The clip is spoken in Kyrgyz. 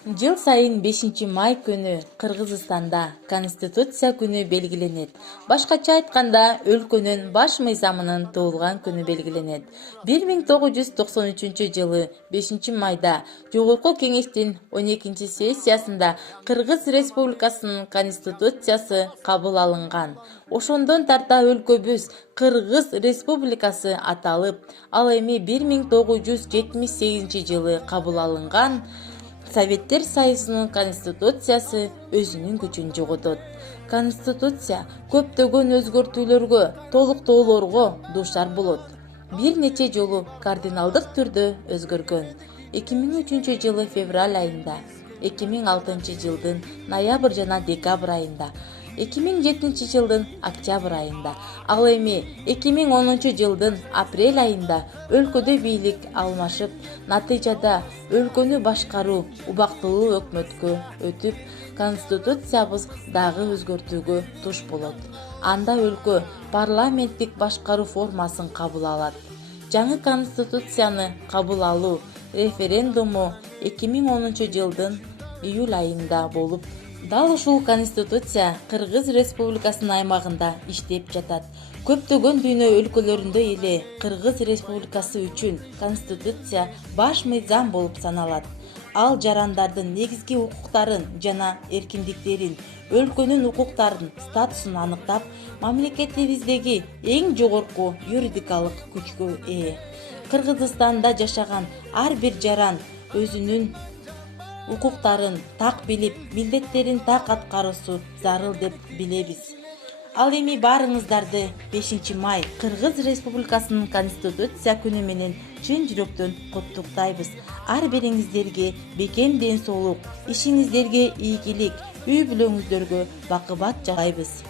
Жыл сайын 5 май күнү Кыргызстанда Конституция күнү белгиленет. Башкача айтканда, өлкөнүн баш мыйзамынын туулган күнү белгиленет. 1993-жылы 5 майда Жогорку Кеңештин 12-сессиясында Кыргыз Республикасынын Конституциясы кабыл алынган. Ошондон тарта өлкөбүз Кыргыз Республикасы аталып, ал эми 1978-жылы кабыл алынган Советтер Союзунун Конституциясы өзүнүн күчүн жоготот. Конституция көптөгөн өзгөртүүлөргө, толуктоолорго дуушар болот. Бир нече жолу кардиналдык түрдө өзгөргөн. 2003-жылы февраль айында, 2006-жылдын ноябрь жана декабрь айында, 2007-жылдын октябрь айында, ал эми 2010-жылдын апрель айында өлкөдө бийлик алмашып, натыйжада өлкөнү башкаруу убактылуу өкмөткө өтүп, конституциябыз дагы өзгөртүүгө туш болот. Анда өлкө парламенттик башкаруу формасын кабыл алат. Жаңы конституцияны кабыл алуу референдуму 2010-жылдын июль айында болуп, дал ушул конституция Кыргыз Республикасынын аймагында иштеп жатат. Көптөгөн дүйнө өлкөлөрүндө эле Кыргыз Республикасы үчүн конституция баш мыйзам болуп саналат. Ал жарандардын негизги укуктарын жана эркиндиктерин, өлкөнүн укуктарын, статусун аныктап, мамлекетибиздеги эң жогорку юридикалык күчкө ээ. Кыргызстанда жашаган ар бир жаран өзүнүн укуктарын так билип, милдеттерин так аткаруусу зарыл деп билебиз. Ал эми баарыңыздарды 5 май Кыргыз Республикасынын Конституция күнү менен чын жүрөктөн куттуктайбыз. Ар бириңиздерге бекем ден соолук, ишиңиздерге ийгилик, үй бүлөңүздөргө бакыбат жаайбыз.